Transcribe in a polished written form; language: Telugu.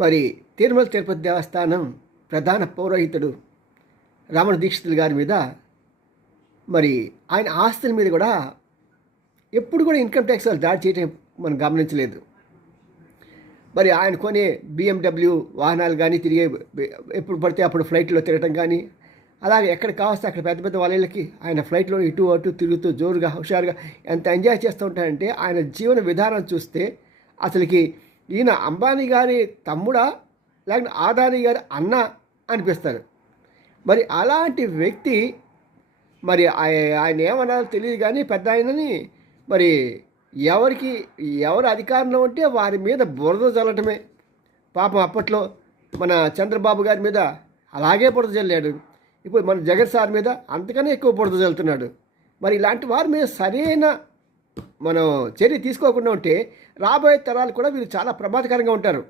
మరి తిరుమల తిరుపతి దేవస్థానం ప్రధాన పౌరోహితుడు రమణ దీక్షితులు గారి మీద మరి ఆయన ఆస్తుల మీద కూడా ఎప్పుడు కూడా ఇన్కమ్ ట్యాక్స్ వాళ్ళు దాడి చేయడం మనం గమనించలేదు. మరి ఆయన కొనే BMW వాహనాలు కానీ తిరిగే ఎప్పుడు పడితే అప్పుడు ఫ్లైట్లో తిరగటం కానీ, అలాగే ఎక్కడ కావస్తే అక్కడ పెద్ద పెద్ద వాళ్ళకి ఆయన ఫ్లైట్లో ఇటు అటు తిరుగుతూ జోరుగా హుషారుగా ఎంత ఎంజాయ్ చేస్తూ ఉంటారంటే ఆయన జీవన విధానం చూస్తే అసలుకి ఈయన అంబానీ గారి తమ్ముడా లేకపోతే ఆదానీ గారి అన్న అనిపిస్తారు. మరి అలాంటి వ్యక్తి మరి ఆయన ఏమన్నారో తెలియదు కానీ పెద్ద ఆయనని మరి ఎవరు అధికారంలో ఉంటే వారి మీద బురద చల్లటమే. పాపం అప్పట్లో మన చంద్రబాబు గారి మీద అలాగే బురద చల్లాడు. ఇప్పుడు మన జగన్ సార్ మీద అంతకనే ఎక్కువ బురద చల్లుతున్నాడు. మరి ఇలాంటి వారి మీద సరైన మనం చర్య తీసుకోకుండా ఉంటే రాబోయే తరాలు కూడా వీళ్ళు చాలా ప్రమాదకరంగా ఉంటారు.